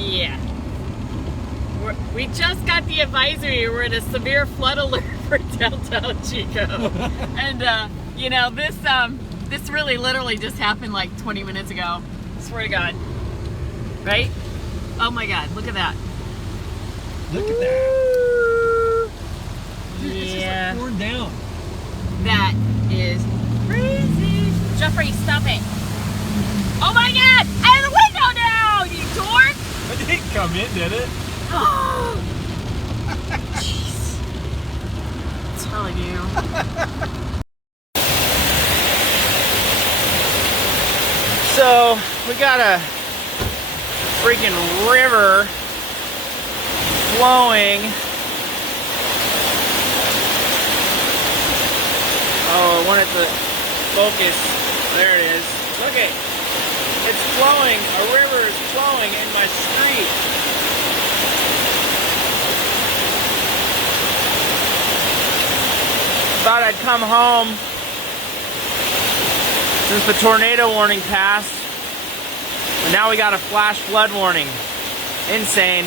Yeah. We just got the advisory. We're in a severe flood alert for downtown Chico. And, you know, this really literally just happened like 20 minutes ago. Swear to God. Right? Oh my God, look at that. Look at that. Dude, Yeah. it's just like pouring down. That is crazy. Jeffrey, stop it. Oh my God! Out of the window now, you dork! It didn't come in, did it? Oh, jeez. I'm telling you. So, we got a freaking river flowing. Oh, I want it to focus. There it is. Look it. It's flowing. A river is flowing in my street. Thought I'd come home since the tornado warning passed. But now we got a flash flood warning. Insane.